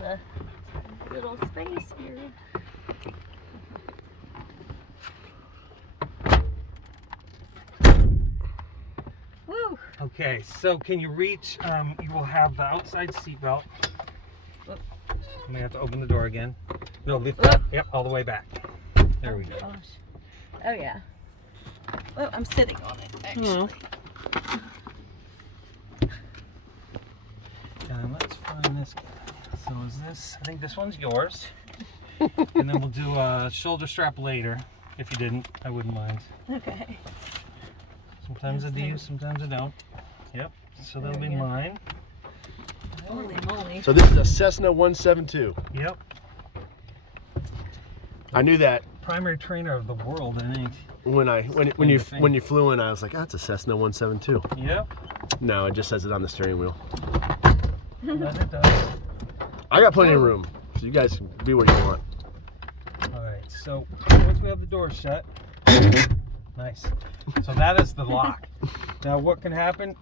a little space here. Woo! Okay, so can you reach? You will have the outside seatbelt. I may have to open the door again. No, lift that. Yep, all the way back. There we go. Gosh. Oh yeah. Well, I'm sitting on it actually. And let's find this guy. So is this? I think this one's yours. And then we'll do a shoulder strap later. If you didn't, I wouldn't mind. Okay. Sometimes I do, sometimes I don't. Yep. So that'll be mine. Holy moly. So this is a Cessna 172. Yep. I knew that Primary trainer of the world, I think. when you flew in. I was like, oh, that's a Cessna 172. Yep. No, it just says it on the steering wheel. But it does. I got plenty of room, so you guys can be where you want. All right. So once we have the door shut, nice. So that is the lock. Now what can happen?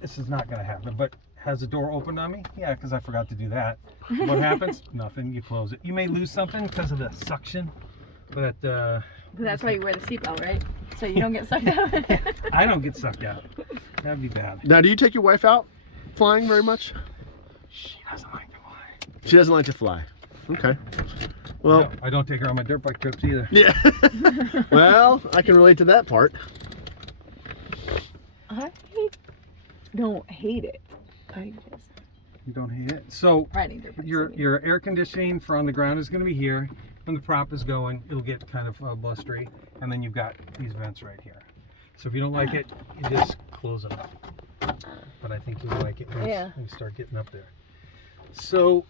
This is not going to happen, but has the door opened on me? Yeah, because I forgot to do that. What happens? Nothing. You close it. You may lose something because of the suction, but That's why you wear the seatbelt, right? So you don't get sucked out. I don't get sucked out. That'd be bad. Now, do you take your wife out flying very much? She doesn't like to fly. She doesn't like to fly. Okay. Well, No, I don't take her on my dirt bike trips either. yeah. Well, I can relate to that part. I don't hate it. I just You don't hate it. So riding dirt bikes. your air conditioning for on the ground is going to be here. When the prop is going, it'll get kind of blustery, and then you've got these vents right here. So if you don't like it, you just close them up. But I think you'll like it once you start getting up there. So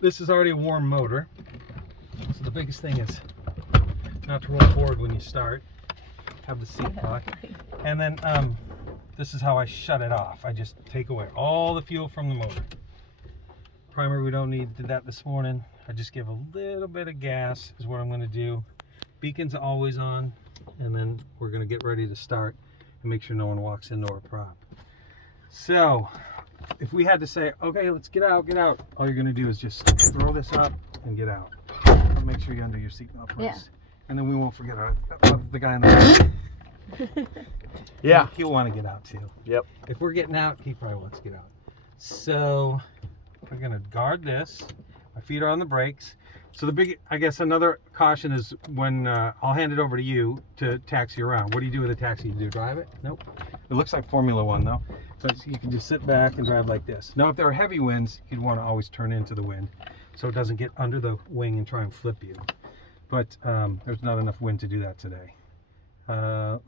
this is already a warm motor. So the biggest thing is not to roll forward when you start. Have the seat lock. And then this is how I shut it off. I just take away all the fuel from the motor. Primer we don't need. Did that this morning. I just give a little bit of gas is what I'm going to do. Beacon's always on, and then we're going to get ready to start and make sure no one walks into our prop. So if we had to say, okay, let's get out, all you're going to do is just throw this up and get out. But make sure you undo your seatbelt first. Yeah. And then we won't forget about the guy in the back. Yeah. He'll want to get out too. Yep. If we're getting out, he probably wants to get out. So we're going to guard this. My feet are on the brakes. So the big, I guess another caution is when I'll hand it over to you to taxi around. What do you do with a taxi? Do you drive it? Nope. It looks like Formula One though. So you can just sit back and drive like this. Now if there are heavy winds, you'd want to always turn into the wind so it doesn't get under the wing and try and flip you. But there's not enough wind to do that today.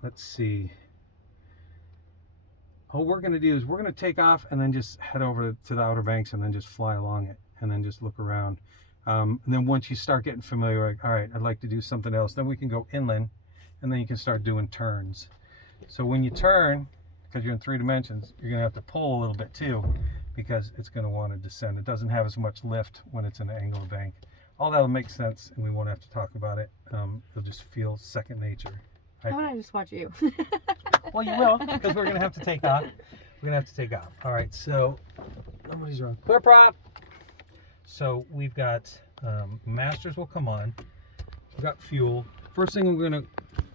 Let's see. All we're going to do is we're going to take off and then just head over to the Outer Banks and then just fly along it and then just look around. And then once you start getting familiar, like, all right, I'd like to do something else, then we can go inland and then you can start doing turns. So when you turn, because you're in 3 dimensions, you're going to have to pull a little bit too because it's going to want to descend. It doesn't have as much lift when it's in an angle of bank. All that'll make sense and we won't have to talk about it. It'll just feel second nature. Why don't I just watch you? Well, you will, because we're going to have to take off. We're going to have to take off. All right, so nobody's wrong. Clear prop. So we've got masters will come on. We've got fuel. First thing we're going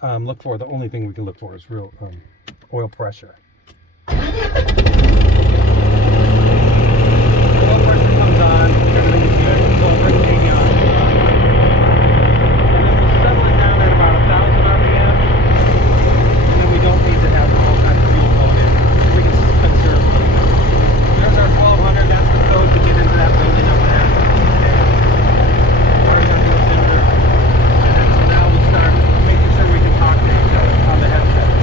to look for, the only thing we can look for is real oil pressure.